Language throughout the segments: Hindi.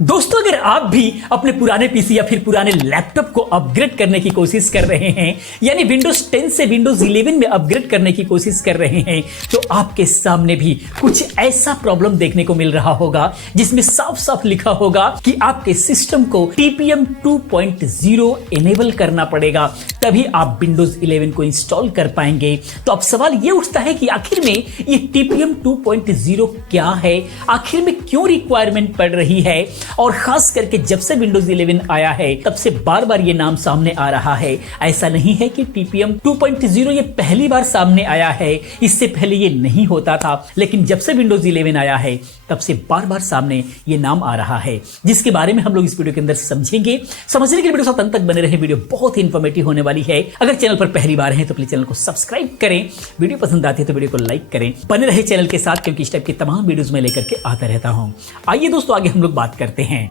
दोस्तों, अगर आप भी अपने पुराने पीसी या फिर पुराने लैपटॉप को अपग्रेड करने की कोशिश कर रहे हैं, यानी विंडोज 10 से विंडोज 11 में अपग्रेड करने की कोशिश कर रहे हैं, तो आपके सामने भी कुछ ऐसा प्रॉब्लम देखने को मिल रहा होगा जिसमें साफ साफ लिखा होगा कि आपके सिस्टम को TPM 2.0 इनेबल करना पड़ेगा, तभी आप विंडोज 11 को इंस्टॉल कर पाएंगे। तो अब सवाल यह उठता है कि आखिर में ये TPM 2.0 क्या है, आखिर में क्यों रिक्वायरमेंट पड़ रही है, और खास करके जब से विंडोज 11 आया है तब से बार बार ये नाम सामने आ रहा है। ऐसा नहीं है कि TPM 2.0 ये पहली बार सामने आया है, इससे पहले ये नहीं होता था, लेकिन जब से विंडोज 11 आया है तब से बार बार सामने ये नाम आ रहा है, जिसके बारे में हम लोग इस वीडियो के अंदर समझेंगे। समझने के लिए वीडियो साथ अंत तक बने रहे, वीडियो बहुत ही इंफॉर्मेटिव होने वाली है। अगर चैनल पर पहली बार हैं तो प्लीज चैनल को सब्सक्राइब करें, वीडियो पसंद आती है तो वीडियो को लाइक करें, बने रहे चैनल के साथ क्योंकि इस टाइप की तमाम वीडियोस में लेकर के आता रहता हूं। आइए दोस्तों, आगे हम लोग बात करते हैं।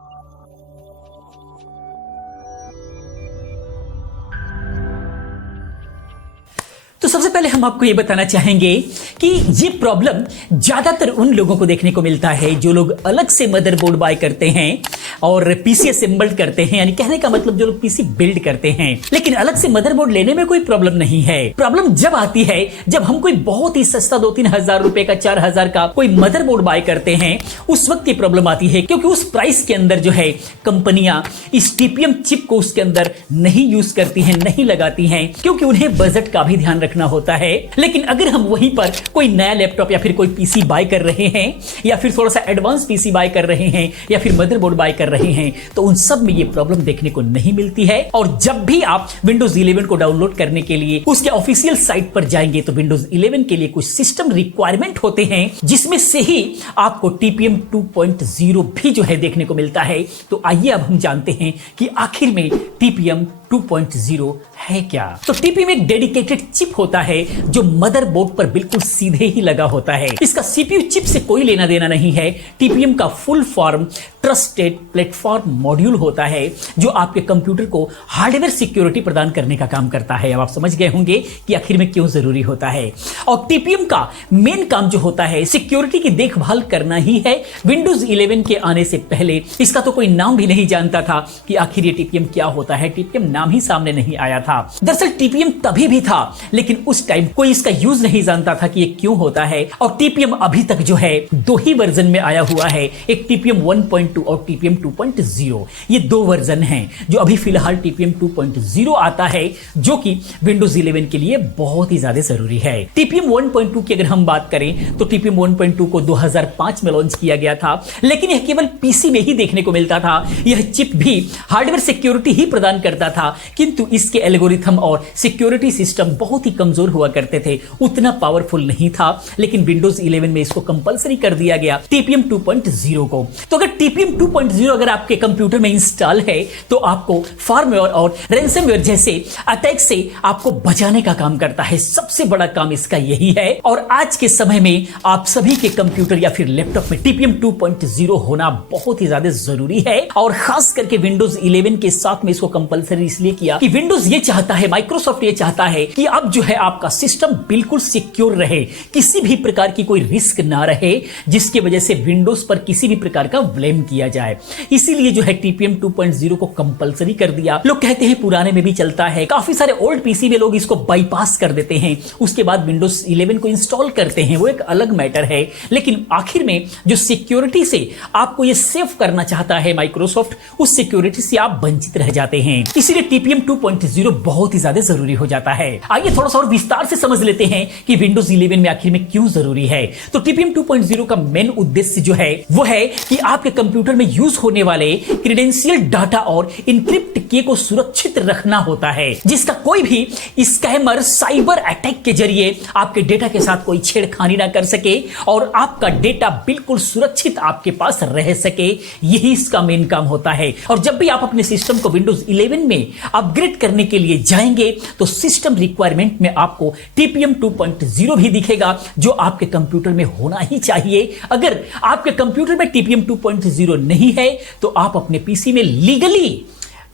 तो सबसे पहले हम आपको यह बताना चाहेंगे कि ये प्रॉब्लम ज्यादातर उन लोगों को देखने को मिलता है जो लोग अलग से मदरबोर्ड बाय करते हैं और पीसी असेंबल करते हैं, यानी कहने का मतलब जो लोग पीसी बिल्ड करते हैं, लेकिन अलग से मदरबोर्ड लेने में कोई प्रॉब्लम नहीं है। प्रॉब्लम जब आती है जब हम कोई बहुत ही सस्ता 2-3 हजार रुपए का, 4,000 का कोई मदरबोर्ड बाय करते हैं, उस वक्त ये प्रॉब्लम आती है क्योंकि उस प्राइस के अंदर जो है कंपनियां इस TPM चिप को उसके अंदर नहीं यूज करती हैं, नहीं लगाती हैं, क्योंकि उन्हें बजट का भी ध्यान रखना होता है। लेकिन अगर हम वहीं पर कोई नया लैपटॉप या फिर कोई पीसी बाय कर रहे हैं, या फिर थोड़ा सा एडवांस पीसी बाय कर रहे हैं, या फिर मदरबोर्ड बाय कर रहे हैं, तो उन सब में ये प्रॉब्लम देखने को नहीं मिलती है। और जब भी आप विंडोज 11 को डाउनलोड करने के लिए उसके ऑफिशियल साइट पर जाएंगे तो विंडोज 11 के लिए कुछ सिस्टम रिक्वायरमेंट होते हैं, जिसमें से ही आपको TPM 2.0 भी जो है देखने को मिलता है। तो आइए अब हम जानते हैं कि आखिर में TPM 2.0 है क्या। तो TPM एक डेडिकेटेड चिप होता है जो मदरबोर्ड पर बिल्कुल सीधे ही लगा होता है। इसका CPU चिप से कोई लेना देना नहीं है। TPM का full form trusted platform module होता है जो आपके कंप्यूटर को हार्डवेयर सिक्योरिटी प्रदान करने का काम करता है। अब आप समझ गए होंगे कि आखिर में क्यों जरूरी होता है। और TPM का मेन काम जो होता है सिक्योरिटी की देखभाल करना ही है। विंडोज 11 के आने से पहले इसका तो कोई नाम भी नहीं जानता था कि आखिर ये TPM क्या होता है। TPM नाम ही सामने नहीं आया था। दरअसल TPM तभी भी था, लेकिन उस टाइम कोई इसका यूज नहीं जानता था कि ये क्यों होता है। और TPM अभी तक जो है 2 ही वर्जन में आया हुआ है, एक TPM 1.2 और TPM 2.0। ये 2 वर्जन हैं जो अभी फिलहाल TPM 2.0 आता है, जो कि विंडोज 11 के लिए बहुत ही ज्यादा जरूरी है। TPM 1.2 की अगर हम बात करें तो TPM 1.2 को 2005 में लॉन्च किया गया था, लेकिन यह केवल पीसी में ही देखने को मिलता था। यह चिप भी हार्डवेयर सिक्योरिटी ही प्रदान करता था, किंतु इसके एल्गोरिथम और सिक्योरिटी सिस्टम बहुत ही कमजोर हुआ करते थे, उतना पावरफुल नहीं था। लेकिन विंडोज 11 में इसको कंपलसरी कर दिया गया TPM 2.0 को। तो अगर TPM 2.0 अगर आपके कंप्यूटर में इंस्टॉल है तो आपको फार्मवेयर और रैंसमवेयर जैसे अटैक से आपको बचाने का काम करता है। सबसे बड़ा काम इसका यही है। और आज के समय में आप सभी के कंप्यूटर या फिर लैपटॉप में TPM 2.0 होना बहुत ही ज्यादा जरूरी है। और खास करके विंडोज 11 के साथ में इसको कंपलसरी इसलिए किया कि विंडोज ये चाहता है, माइक्रोसॉफ्ट ये चाहता है कि अब जो है आपका सिस्टम बिल्कुल सिक्योर रहे, किसी भी प्रकार की कोई रिस्क ना रहे जिसकी वजह से विंडोज पर किसी भी प्रकार का ब्लेम किया जाए। इसीलिए जो है TPM 2.0 को कंपलसरी कर दिया। लोग कहते हैं पुराने में भी चलता है, काफी सारे ओल्ड पीसी में लोग इसको बाईपास कर देते हैं, उसके बाद विंडोज 11 को इंस्टॉल करते हैं, वो एक अलग मैटर है। लेकिन आखिर में जो सिक्योरिटी से आपको ये सेव करना चाहता है माइक्रोसॉफ्ट, उस सिक्योरिटी से आप वंचित रह जाते हैं। इसीलिए TPM 2.0 बहुत ही ज्यादा जरूरी हो जाता है। आइए थोड़ा सा और विस्तार से समझ लेते हैं कि विंडोज 11 में आखिर में क्यों जरूरी है। तो TPM 2.0 का मेन उद्देश्य जो है वो है कि आपके कंप्यूटर में यूज होने वाले क्रेडेंशियल डाटा और इनक्रिप्ट की को सुरक्षित रखना होता है, जिसका कोई भी स्कैमर साइबर अटैक के जरिए आपके डेटा के साथ कोई छेड़खानी ना कर सके और आपका डेटा बिल्कुल सुरक्षित आपके पास रह सके। यही इसका मेन काम होता है। और जब भी आप अपने सिस्टम को विंडोज 11 में अपग्रेड करने के लिए जाएंगे तो सिस्टम रिक्वायरमेंट में आपको TPM 2.0 भी दिखेगा, जो आपके कंप्यूटर में होना ही चाहिए। अगर आपके कंप्यूटर में TPM 2.0 नहीं है तो आप अपने पीसी में लीगली,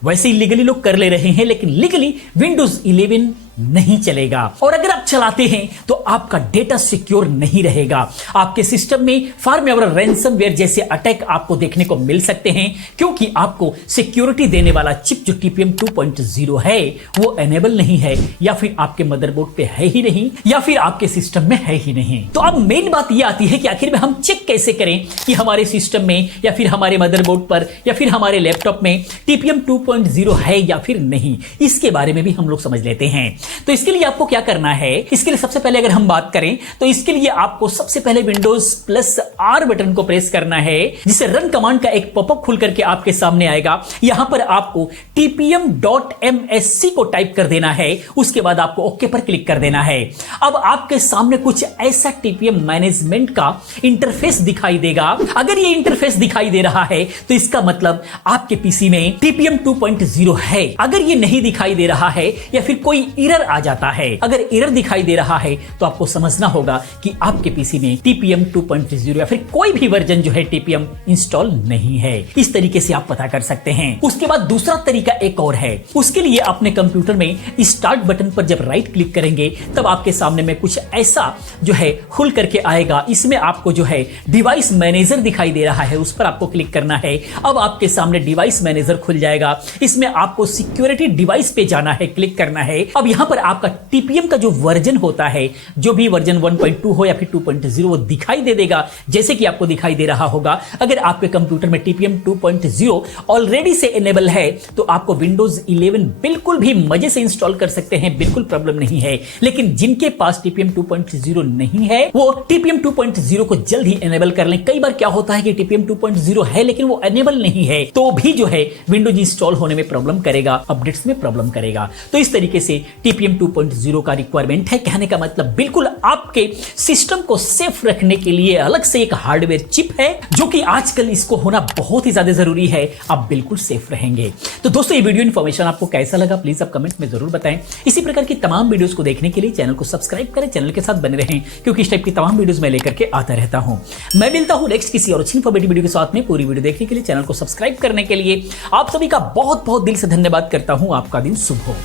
वैसे ही लीगली लोग कर ले रहे हैं, लेकिन लीगली विंडोज 11 नहीं चलेगा। और अगर आप चलाते हैं तो आपका डेटा सिक्योर नहीं रहेगा। आपके सिस्टम में फार्मवेयर, रैंसमवेयर जैसे अटैक आपको देखने को मिल सकते हैं, क्योंकि आपको सिक्योरिटी देने वाला चिप जो TPM 2.0 है वो एनेबल नहीं है, या फिर आपके मदरबोर्ड पे है ही नहीं, या फिर आपके सिस्टम में है ही नहीं। तो अब मेन बात यह आती है कि आखिर में हम चेक कैसे करें कि हमारे सिस्टम में या फिर हमारे मदरबोर्ड पर या फिर हमारे लैपटॉप में TPM 2.0 है या फिर नहीं। इसके बारे में भी हम लोग समझ लेते हैं। तो इसके लिए आपको क्या करना है, इसके लिए सबसे पहले अगर हम बात करें तो इसके लिए आपको सबसे पहले Windows+R बटन को प्रेस करना है, जिससे रन कमांड का एक पॉपअप खुल करके आपके सामने आएगा। यहां पर आपको tpm.msc को टाइप कर देना है, उसके बाद आपको ओके पर क्लिक कर देना है। अब आपके सामने कुछ ऐसा TPM मैनेजमेंट का इंटरफेस दिखाई देगा। अगर ये इंटरफेस दिखाई दे रहा है तो इसका मतलब आपके पीसी में TPM 2.0 है। अगर ये नहीं दिखाई दे रहा है या फिर कोई एरर आ जाता है, अगर एरर दिखाई दे रहा है तो आपको समझना होगा कि आपके पीसी में TPM 2.0 या फिर कोई भी वर्जन जो है TPM इंस्टॉल नहीं है। इस तरीके से आप पता कर सकते हैं। उसके बाद दूसरा तरीका एक और है। उसके लिए अपने कंप्यूटर में स्टार्ट बटन पर जब राइट क्लिक करेंगे तब आपके सामने में कुछ ऐसा जो है खुल करके आएगा। इसमें आपको जो है डिवाइस मैनेजर दिखाई दे रहा है, उस पर आपको क्लिक करना है। अब आपके सामने डिवाइस मैनेजर खुल जाएगा। इसमें आपको सिक्योरिटी डिवाइस पे जाना है, क्लिक करना है। अब यहां पर आपका TPM का जो वर्जन होता है, जो भी वर्जन 1.2 हो या फिर 2.0 वो दिखाई दे देगा, जैसे कि आपको दिखाई दे रहा होगा। अगर आपके कंप्यूटर में TPM 2.0 ऑलरेडी से इनेबल है तो आपको Windows 11 बिल्कुल भी मजे से इंस्टॉल कर सकते हैं, बिल्कुल प्रॉब्लम नहीं है। लेकिन जिनके पास TPM 2.0 नहीं है वो TPM 2.0 को जल्द ही इनेबल कर लें। कई बार क्या होता है कि TPM 2.0 है लेकिन वो इनेबल नहीं है, तो भी जो है विंडोज इंस्टॉल होने में प्रॉब्लम करेगा, अपडेट्स में प्रॉब्लम करेगा। तो इस तरीके से TPM 2.0 का रिक्वायरमेंट है। कहने का मतलब बिल्कुल आपके सिस्टम को सेफ रखने के लिए अलग से एक हार्डवेयर चिप है, जो कि आजकल इसको होना बहुत ही ज्यादा जरूरी है। आप बिल्कुल सेफ रहेंगे। तो दोस्तों ये वीडियो इन्फॉर्मेशन आपको कैसा लगा प्लीज आप कमेंट में जरूर बताएं। इसी प्रकार की तमाम वीडियोस को देखने के लिए चैनल को सब्सक्राइब करें, चैनल के साथ बने रहें, क्योंकि इस टाइप की तमाम वीडियोस मैं लेकर के आता रहता हूं। मैं मिलता हूं नेक्स्ट किसी और अच्छी इन्फॉर्मेटिव वीडियो के साथ में। पूरी वीडियो देखने के लिए, चैनल को सब्सक्राइब करने के लिए आप सभी का बहुत बहुत दिल से धन्यवाद करता हूं। आपका दिन शुभ हो।